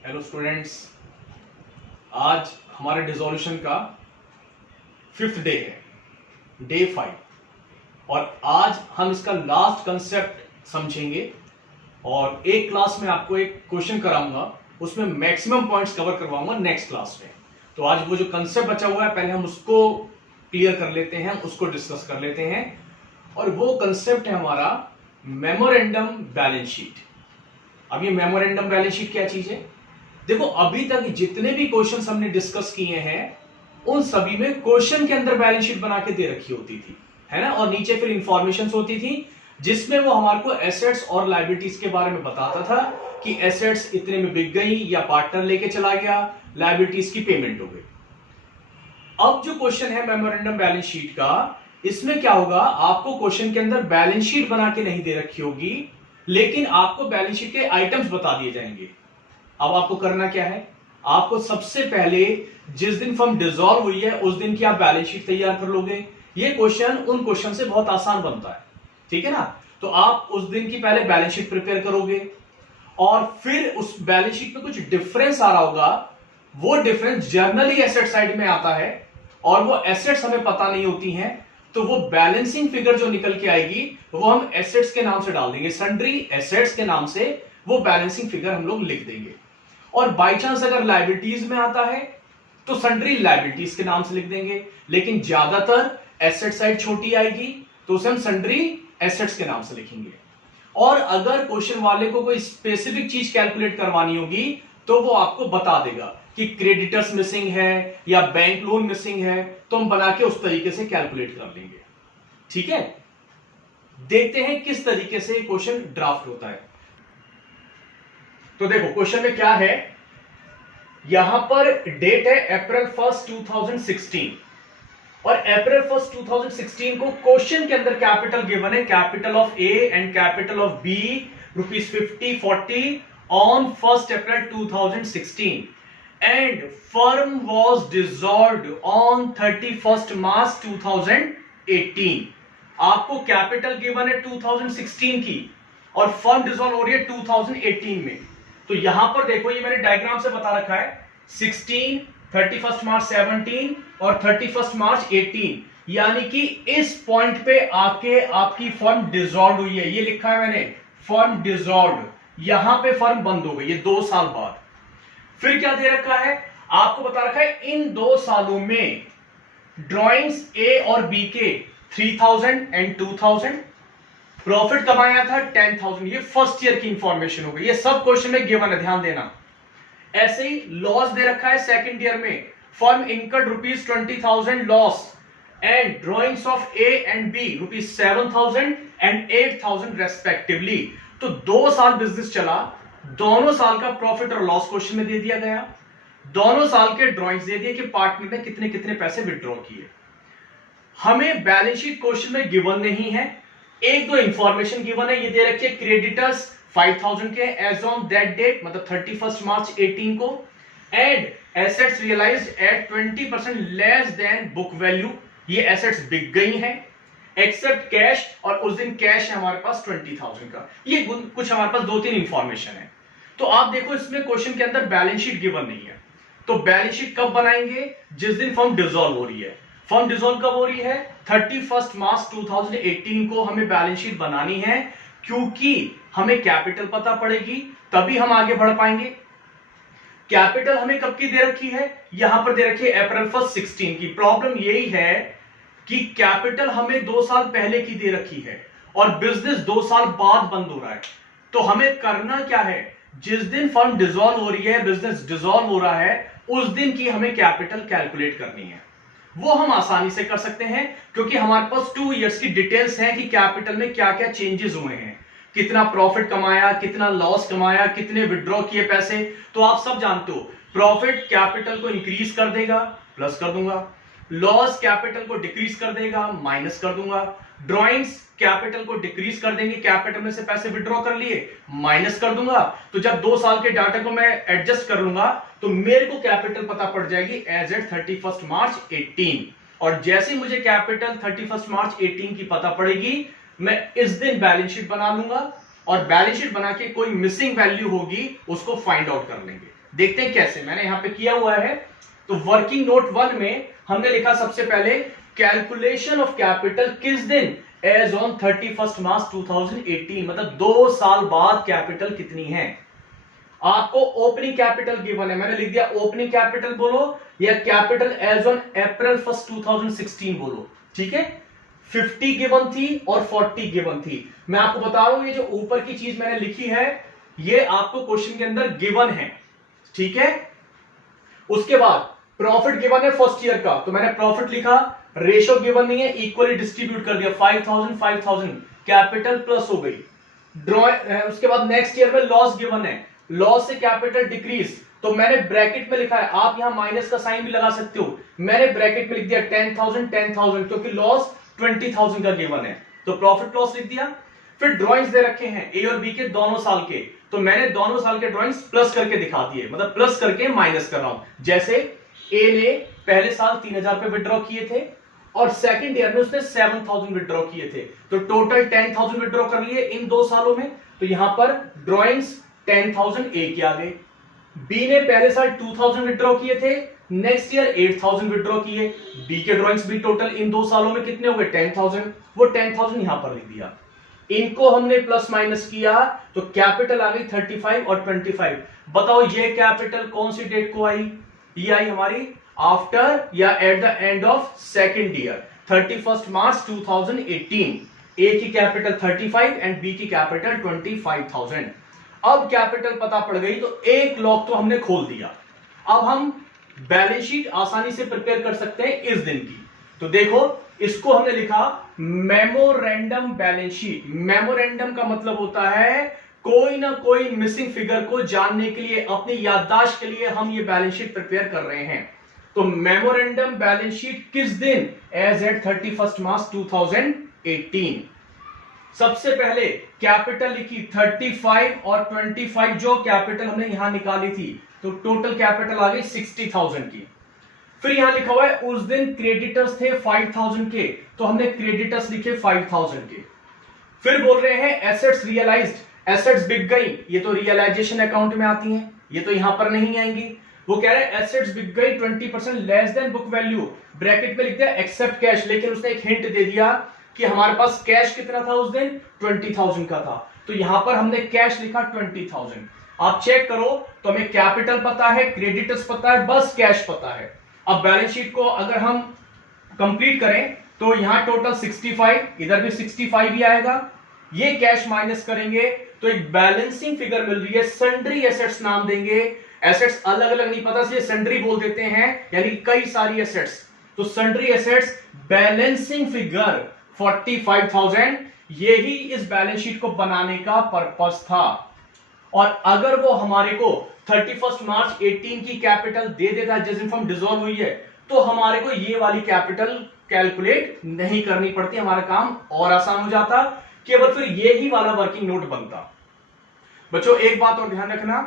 Hello students, आज हमारे dissolution का 5th डे है, डे 5। और आज हम इसका लास्ट कंसेप्ट समझेंगे और एक क्लास में आपको एक क्वेश्चन कराऊंगा, उसमें मैक्सिमम पॉइंट्स कवर करवाऊंगा नेक्स्ट क्लास में। तो आज वो जो कंसेप्ट बचा हुआ है पहले हम उसको क्लियर कर लेते हैं, उसको डिस्कस कर लेते हैं। और वो कंसेप्ट है हमारा मेमोरेंडम बैलेंस शीट। अब ये मेमोरेंडम बैलेंस शीट क्या चीज है? देखो, अभी तक जितने भी क्वेश्चंस हमने डिस्कस किए हैं उन सभी में क्वेश्चन के अंदर बैलेंस शीट बना के दे रखी होती थी, है ना, और नीचे फिर इंफॉर्मेशन होती थी जिसमें वो हमारे को एसेट्स और लायबिलिटीज के बारे में बताता था कि एसेट्स इतने में बिक गई या पार्टनर लेके चला गया, लायबिलिटीज की पेमेंट हो गई। अब जो क्वेश्चन है मेमोरेंडम बैलेंस शीट का, इसमें क्या होगा, आपको क्वेश्चन के अंदर बैलेंस शीट बना के नहीं दे रखी होगी, लेकिन आपको बैलेंस शीट के आइटम्स बता दिए जाएंगे। अब आपको करना क्या है, आपको सबसे पहले जिस दिन फर्म डिसॉल्व हुई है उस दिन की आप बैलेंस शीट तैयार कर लोगे। ये क्वेश्चन उन क्वेश्चन से बहुत आसान बनता है, ठीक है ना। तो आप उस दिन की पहले बैलेंस शीट प्रिपेयर करोगे और फिर उस बैलेंस शीट में कुछ डिफरेंस आ रहा होगा, वो डिफरेंस जर्नली एसेट साइड में आता है और वो एसेट्स हमें पता नहीं होती हैं, तो वो बैलेंसिंग फिगर जो निकल के आएगी वो हम एसेट्स के नाम से डाल देंगे, सन्ड्री एसेट्स के नाम से वो बैलेंसिंग फिगर हम लोग लिख देंगे। और बाई चांस अगर लायबिलिटीज में आता है तो सन्ड्री लायबिलिटीज के नाम से लिख देंगे, लेकिन ज्यादातर एसेट साइड छोटी आएगी तो उसे हम सन्ड्री एसेट्स के नाम से लिखेंगे। और अगर क्वेश्चन वाले को कोई स्पेसिफिक चीज कैलकुलेट करवानी होगी तो वो आपको बता देगा कि क्रेडिटर्स मिसिंग है या बैंक लोन मिसिंग है, तो हम बना के उस तरीके से कैलकुलेट कर लेंगे। ठीक है, देखते हैं किस तरीके से क्वेश्चन ड्राफ्ट होता है। तो देखो क्वेश्चन में क्या है, यहां पर डेट है अप्रैल 1 2016 और अप्रैल 1 2016 को क्वेश्चन के अंदर कैपिटल गिवन है, capital of A and capital of B ₹50-40 on 1 April 2016 and firm was dissolved on 31 March 2018। आपको कैपिटल गिवन है 2016 की और फर्म डिसॉल्व हो रही है 2018 में। तो यहां पर देखो, ये मैंने डायग्राम से बता रखा है 16, 31 मार्च 17 और 31 मार्च 18, यानी कि इस पॉइंट पे आके आपकी फर्म डिसॉल्व हुई है। ये लिखा है मैंने, फर्म डिसॉल्व, यहां पे फर्म बंद हो गई, ये 2 साल बाद। फिर क्या दे रखा है, आपको बता रखा है इन 2 सालों में ड्रॉइंग्स ए और बी के 3000 एंड 2000, प्रॉफिट कमाया था 10,000। ये फर्स्ट ईयर की इंफॉर्मेशन हो गई, ये सब क्वेश्चन में गिवन है, ध्यान देना। ऐसे ही लॉस दे रखा है सेकंड ईयर में, firm incurred ₹20,000 loss and drawings of A and B ₹7,000 and 8,000 respectively. तो 2 साल बिजनेस चला, दोनों साल का प्रॉफिट और लॉस क्वेश्चन में दे दिया गया, दोनों साल के ड्रॉइंग्स दे दिए कि पार्टनर ने कितने कितने पैसे विड्रॉ किए। हमें बैलेंस शीट क्वेश्चन में गिवन नहीं है, एक दो इंफॉर्मेशन गिवन है, ये दे रखी है क्रेडिटर्स 5,000 के एज ऑन दैट डेट, मतलब 31 मार्च 18 को, and assets realised at 20% less than book value. ये एसेट्स बिक गई हैं एक्सेप्ट कैश, और उस दिन कैश है हमारे पास 20,000 का। ये कुछ हमारे पास 2-3 इंफॉर्मेशन है। तो आप देखो, इसमें क्वेश्चन के अंदर बैलेंस शीट गिवन नहीं है, तो बैलेंस शीट कब बनाएंगे, जिस दिन फर्म डिसॉल्व हो रही है। फर्म डिसॉल्व कब हो रही है, 31 मार्च 2018 को हमें बैलेंस शीट बनानी है, क्योंकि हमें कैपिटल पता पड़ेगी तभी हम आगे बढ़ पाएंगे। कैपिटल हमें कब की दे रखी है, यहां पर दे रखी है अप्रैल 1 16 की। प्रॉब्लम यही है कि कैपिटल हमें 2 साल पहले की दे रखी है और बिजनेस 2 साल बाद बंद हो रहा है। तो हमें करना क्या है, जिस दिन फर्म डिसॉल्व हो रही है, बिजनेस डिसॉल्व हो रहा है, उस दिन की हमें कैपिटल कैलकुलेट करनी है। वो हम आसानी से कर सकते हैं क्योंकि हमारे पास 2 इयर्स की डिटेल्स हैं कि कैपिटल में क्या क्या चेंजेस हुए हैं, कितना प्रॉफिट कमाया, कितना लॉस कमाया, कितने विड्रॉ किए पैसे। तो आप सब जानते हो, प्रॉफिट कैपिटल को इंक्रीज कर देगा, प्लस कर दूंगा, लॉस कैपिटल को डिक्रीज कर देगा, माइनस कर दूंगा, ड्रॉइंग्स कैपिटल को डिक्रीज कर देंगे, कैपिटल में से पैसे विड्रॉ कर लिए, माइनस कर दूंगा। तो जब 2 साल के डाटा को मैं एडजस्ट कर लूंगा तो मेरे को कैपिटल पता पड़ जाएगी एज एट 31 मार्च 18, और जैसे मुझे कैपिटल 31 मार्च 18 की पता पड़ेगी, मैं इस दिन बैलेंस शीट बना लूंगा और बैलेंस शीट बना के कोई मिसिंग वैल्यू होगी उसको फाइंड आउट कर लेंगे। देखते हैं कैसे। मैंने यहां पे किया हुआ है। तो वर्किंग नोट 1 में हमने लिखा सबसे पहले कैलकुलेशन ऑफ कैपिटल किस दिन, एज ऑन 31 मार्च 2018, मतलब 2 साल बाद कैपिटल कितनी है। आपको ओपनिंग कैपिटल गिवन है, मैंने लिख दिया ओपनिंग कैपिटल बोलो या कैपिटल एज ऑन अप्रैल 1 2016 बोलो, ठीक है। 50 गिवन थी और 40 गिवन थी। मैं आपको बता रहा हूं ये जो ऊपर की चीज मैंने लिखी है ये आपको क्वेश्चन के अंदर गिवन है, ठीक है। उसके बाद प्रॉफिट गिवन है फर्स्ट ईयर का, तो मैंने प्रॉफिट लिखा, रेशो गिवन नहीं है, इक्वली डिस्ट्रीब्यूट कर दिया, 5000 5000 कैपिटल प्लस हो गई। उसके बाद नेक्स्ट ईयर में लॉस गिवन है, लॉस से कैपिटल डिक्रीज, तो मैंने ब्रैकेट में लिखा है, आप यहां माइनस का साइन भी लगा सकते हो, मैंने ब्रैकेट में लिख दिया 10,000 10,000 क्योंकि लॉस 20,000 का गिवन है, तो प्रॉफिट लॉस लिख दिया। फिर ड्रॉइंग्स दे रखे हैं ए और बी के दोनों साल के, तो मैंने दोनों साल के ड्रॉइंग्स प्लस करके दिखा दिए, मतलब प्लस करके माइनस कर रहा हूं। जैसे ए ने पहले साल 3,000 रुपए विड्रॉ किए थे और सेकंड ईयर में उसने 7,000 विड्रॉ किए थे, तो टोटल 10,000 विड्रॉ कर लिए इन 2 सालों में। तो यहां पर ड्रॉइंग्स 10,000 ए के आ गए। बी ने पहले साल 2,000 विड्रॉ किए थे, नेक्स्ट ईयर 8,000 विड्रॉ किए, बी के ड्रॉइंग्स भी टोटल इन 2 सालों में कितने हो गए 10,000, वो 10,000 यहां पर लिख दिया। इनको हमने प्लस माइनस किया तो कैपिटल आ गई 35 और 25। बताओ ये कैपिटल कौन सी डेट को आई, ये आई हमारी आफ्टर या at the end of second year 31 March 2018। ए की कैपिटल 35 एंड बी की कैपिटल 25,000। अब कैपिटल पता पड़ गई तो एक लॉक तो हमने खोल दिया। अब हम बैलेंस शीट आसानी से प्रिपेयर कर सकते हैं इस दिन की। तो देखो इसको हमने लिखा मेमोरेंडम बैलेंस शीट। मेमोरेंडम का मतलब होता है कोई ना कोई मिसिंग फिगर को जानने के लिए, अपनी याददाश्त के लिए हम ये बैलेंस शीट प्रिपेयर कर रहे हैं। तो मेमोरेंडम बैलेंस शीट किस दिन, एज एट 31 मार्च 2018। सबसे पहले कैपिटल लिखी 35 और 25, जो कैपिटल हमने यहां निकाली थी, तो टोटल कैपिटल आ गई 60,000 की। फिर यहां लिखा हुआ है उस दिन क्रेडिटर्स थे 5,000 के, तो हमने क्रेडिटर्स लिखे 5,000 के। फिर बोल रहे हैं एसेट्स रियलाइज्ड, एसेट्स बिक गई, ये तो रियलाइजेशन अकाउंट में आती हैं, ये तो यहां पर नहीं आएंगी। वो कह रहे हैं एसेट्स बिक गई 20% less than book value, bracket में लिखते हैं एक्सेप्ट कैश, लेकिन उसने एक हिंट दे दिया कि हमारे पास कैश कितना था उस दिन 20,000 का था, तो यहां पर हमने कैश लिखा 20,000। आप चेक करो तो हमें कैपिटल पता है, क्रेडिटर्स पता है, बस कैश पता है। अब बैलेंस शीट को अगर हम कंप्लीट करें तो यहां टोटल 65, इधर भी 65 ही आएगा। ये कैश माइनस करेंगे तो एक बैलेंसिंग फिगर मिल रही है, सन्ड्री एसेट्स नाम देंगे। एसेट्स अलग अलग नहीं पता, इसलिए सन्ड्री बोल देते हैं, यानी कई सारी एसेट्स। तो सन्ड्री एसेट्स बैलेंसिंग फिगर 45,000, यही इस बैलेंस शीट को बनाने का पर्पस था। और अगर वो हमारे को 31 मार्च 18 की कैपिटल दे देता है जिस दिन फर्म डिसॉल्व हुई है, तो हमारे को ये वाली कैपिटल कैलकुलेट नहीं करनी पड़ती, हमारा काम और आसान हो जाता, केवल फिर ये ही वाला वर्किंग नोट बनता। बच्चों एक बात और ध्यान रखना,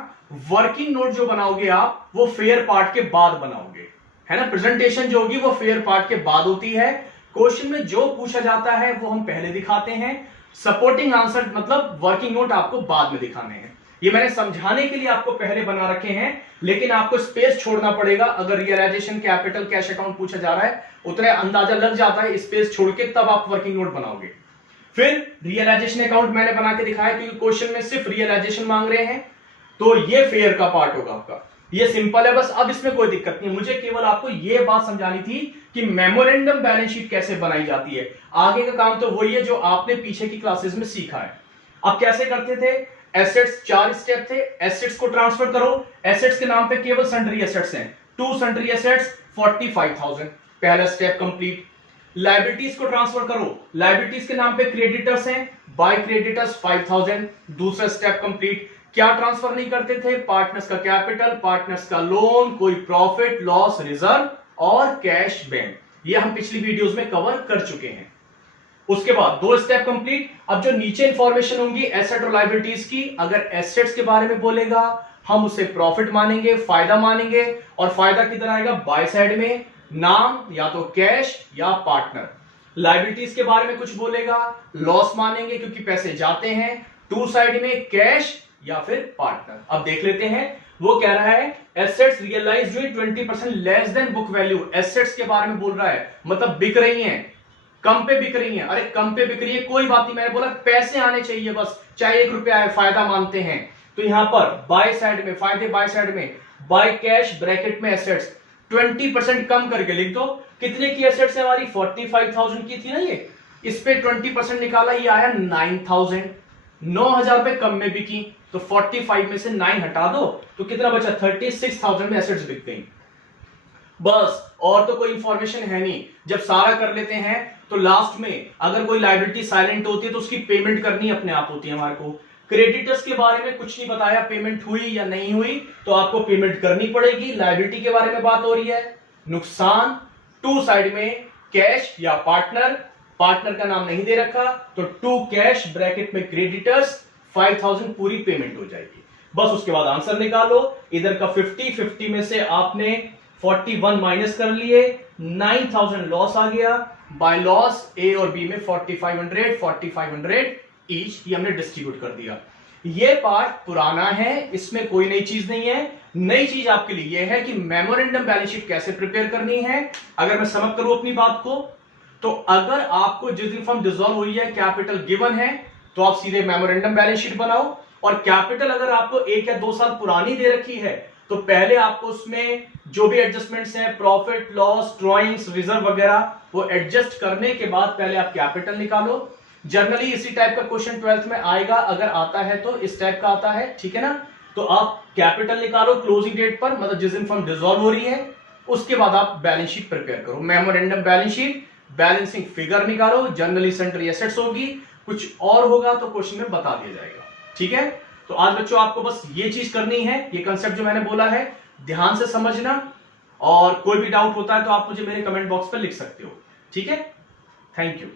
वर्किंग नोट जो बनाओगे आप वो फेयर पार्ट के बाद बनाओगे, है ना। प्रेजेंटेशन जो होगी वो फेयर पार्ट के बाद होती है। क्वेश्चन में जो पूछा जाता है वो हम पहले दिखाते हैं, सपोर्टिंग आंसर मतलब वर्किंग नोट आपको बाद में दिखाने हैं। ये मैंने समझाने के लिए आपको पहले बना रखे हैं, लेकिन आपको स्पेस छोड़ना पड़ेगा। अगर रियलाइजेशन कैपिटल कैश अकाउंट पूछा जा रहा है उतना अंदाजा लग जाता है, स्पेस छोड़ के तब आप वर्किंग नोट बनाओगे। फिर रियलाइजेशन अकाउंट मैंने बना के दिखाया क्योंकि क्वेश्चन में सिर्फ रियलाइजेशन मांग रहे हैं, तो ये फेयर का पार्ट होगा आपका। ये सिंपल है बस, अब इसमें कोई दिक्कत नहीं। मुझे केवल आपको ये बात समझानी थी कि मेमोरेंडम बैलेंस शीट कैसे बनाई जाती है। आगे का काम तो वही है जो आपने पीछे की क्लासेस में सीखा है। अब कैसे करते थे, एसेट्स 4 स्टेप थे, एसेट्स को ट्रांसफर करो, एसेट्स के नाम पे केवल सन्ड्री एसेट्स हैं, 2 सन्ड्री एसेट्स 45,000, पहला स्टेप कंप्लीट। लायबिलिटीज को ट्रांसफर करो, लायबिलिटीज के नाम पे क्रेडिटर्स हैं, बाय क्रेडिटर्स 5,000, दूसरा स्टेप कंप्लीट। क्या ट्रांसफर नहीं करते थे, पार्टनर्स का कैपिटल, पार्टनर्स का लोन, कोई प्रॉफिट लॉस रिजर्व और कैश बैंक, ये हम पिछली वीडियोस में कवर कर चुके हैं। उसके बाद 2 स्टेप कंप्लीट। अब जो नीचे इंफॉर्मेशन होंगी एसेट और लायबिलिटीज की, अगर एसेट्स के बारे में बोलेगा हम उसे प्रॉफिट मानेंगे, फायदा मानेंगे, और फायदा किधर आएगा, बाय साइड में, नाम या तो कैश या पार्टनर। लायबिलिटीज के बारे में कुछ बोलेगा लॉस मानेंगे क्योंकि पैसे जाते हैं, टू साइड में कैश या फिर पार्टनर। अब देख लेते हैं वो कह रहा है एसेट्स रियलाइज्ड हुई 20% less than book value. Assets के बारे में बोल रहा है, मतलब बिक रही हैं, कम पे बिक रही हैं। अरे कम पे बिक रही है कोई बात नहीं, मैंने बोला पैसे आने चाहिए बस, चाहे 1 रुपया आए, फायदा मानते हैं। तो यहां पर बाय साइड में, फायदे बाय साइड में, बाय कैश ब्रैकेट में एसेट्स 20% कम करके लिख दो। कितने की एसेट्स है हमारी? 45,000 की थी ना ये, इस पे 20% निकाला, ये आया 9,000। 9,000 रुपए कम में बिकी, तो 45 में से 9 हटा दो तो कितना बचा? 36,000 में एसेट्स बिक गई। बस, और तो कोई इंफॉर्मेशन है नहीं। जब सारा कर लेते हैं तो लास्ट में अगर कोई लायबिलिटी साइलेंट होती है तो उसकी पेमेंट करनी अपने आप होती है हमारे को। क्रेडिटर्स के बारे में कुछ नहीं बताया, पेमेंट हुई या नहीं हुई तो आपको पेमेंट करनी पड़ेगी। लायबिलिटी के बारे में बात हो रही है। नुकसान टू साइड में कैश या पार्टनर, पार्टनर का नाम नहीं दे रखा तो टू कैश ब्रैकेट में क्रेडिटर्स 5,000 पूरी पेमेंट हो जाएगी। बस उसके बाद आंसर निकालो। इधर का 50 में से आपने 41 माइनस कर लिए, 9,000 लॉस आ गया। बाय लॉस ए और बी में 4,500 ईच, ये हमने डिस्ट्रीब्यूट कर दिया। ये पार्ट पुराना है, इसमें कोई नई चीज नहीं है। नई चीज आपके लिए यह है कि मेमोरेंडम बैलेंस शीट कैसे प्रिपेयर करनी है। अगर मैं समअप करूं अपनी बात को, तो अगर आपको जिस दिन फर्म डिसॉल्व हुई है, कैपिटल गिवन है, तो आप सीधे मेमोरेंडम बैलेंस शीट बनाओ। और कैपिटल अगर आपको 1 या 2 साल पुरानी दे रखी है तो पहले आपको उसमें जो भी एडजस्टमेंट्स हैं, प्रॉफिट लॉस, ड्रॉइंग्स, रिजर्व वगैरह, वो एडजस्ट करने के बाद पहले आप कैपिटल निकालो। जनरली इसी टाइप का क्वेश्चन 12th में आएगा, अगर आता है तो इस टाइप का आता है, ठीक है ना। तो आप कैपिटल निकालो क्लोजिंग डेट पर, मतलब जिस दिन फर्म डिसॉल्व हो रही है, उसके बाद आप बैलेंस शीट प्रिपेयर करो। Memorandum balance sheet, balancing figure निकालो। जनरली सेंट्री एसेट्स होगी, कुछ और होगा तो क्वेश्चन में बता दिया जाएगा, ठीक है। तो आज बच्चों आपको बस ये चीज करनी है, ये कंसेप्ट जो मैंने बोला है ध्यान से समझना, और कोई भी डाउट होता है तो आप मुझे मेरे कमेंट बॉक्स पर लिख सकते हो, ठीक है। Thank you.